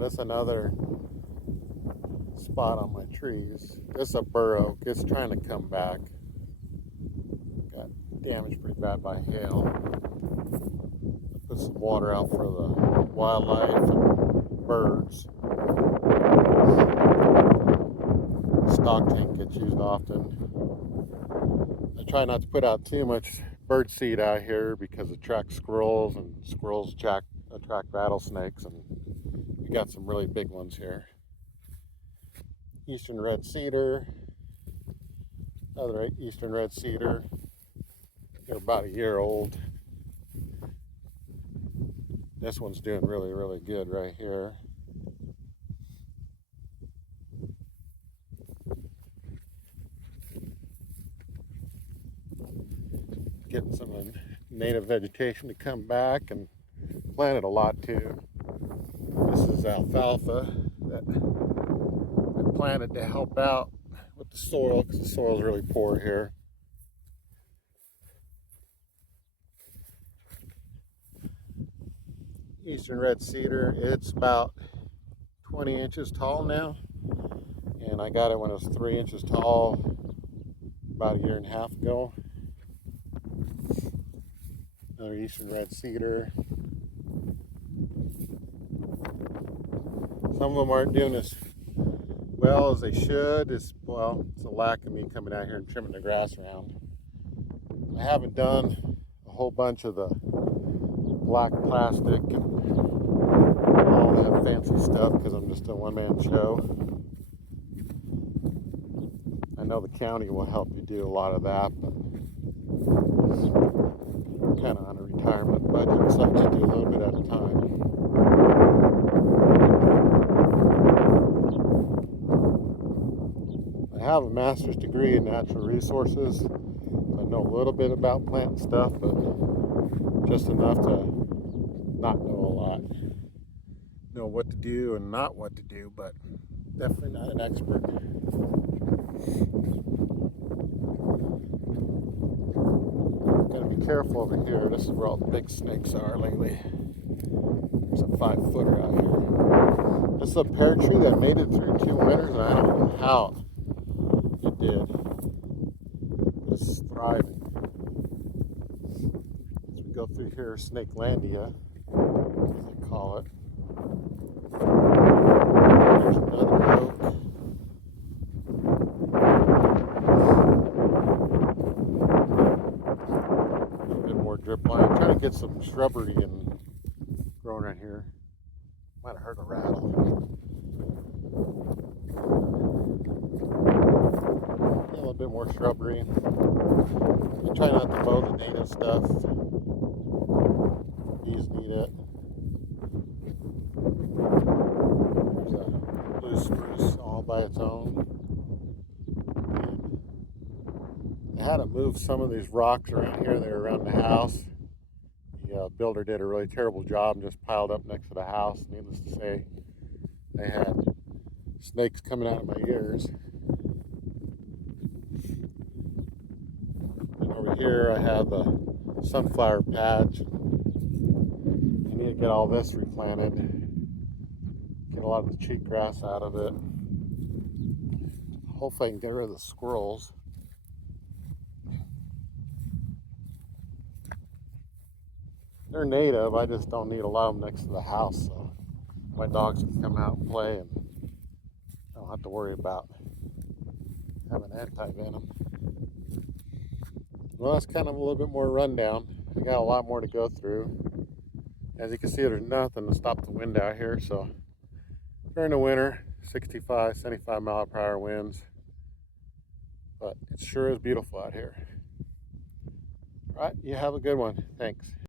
That's another spot on my trees. This is a bur oak. It's trying to come back. Got damaged pretty bad by hail. I put some water out for the wildlife and birds. The stock tank gets used often. I try not to put out too much bird seed out here because it attracts squirrels, and squirrels attract rattlesnakes, and we got some really big ones here. Eastern red cedar, another eastern red cedar. They're about a year old. This one's doing really, really good right here. Getting some native vegetation to come back, and planted a lot too. This is alfalfa that I planted to help out with the soil because the soil is really poor here. Eastern red cedar, it's about 20 inches tall now, and I got it when it was 3 inches tall about a year and a half ago. Another eastern red cedar. Some of them aren't doing as well as they should. It's a lack of me coming out here and trimming the grass around. I haven't done a whole bunch of the black plastic and all that fancy stuff because I'm just a one-man show. I know the county will help you do a lot of that, but I'm kind of on a retirement budget, so I just do a little bit at a time. I have a master's degree in natural resources. So I know a little bit about plant stuff, but just enough to not know a lot. Know what to do and not what to do, but definitely not an expert. Gotta be careful over here. This is where all the big snakes are lately. There's a 5-footer out here. This is a pear tree that made it through 2 winters, and I don't know how it did. It's thriving. As we go through here, Snakelandia, as they call it. There's another oak. A little bit more drip line. I'm trying to get some shrubbery and growing right here. Might have heard a rattle. A little bit more shrubbery. I try not to mow the native stuff. Bees need it. There's a blue spruce all by its own. And I had to move some of these rocks around here. They were around the house. The builder did a really terrible job and just piled up next to the house. Needless to say, they had snakes coming out of my ears. And over here I have the sunflower patch. I need to get all this replanted. Get a lot of the cheatgrass out of it. Hopefully I can get rid of the squirrels. They're native, I just don't need a lot of them next to the house, so my dogs can come out and play and I don't have to worry about having anti-venom. Well, that's kind of a little bit more rundown. I got a lot more to go through. As you can see, there's nothing to stop the wind out here, so during the winter, 65, 75 mile per hour winds, but it sure is beautiful out here. All right, you have a good one. Thanks.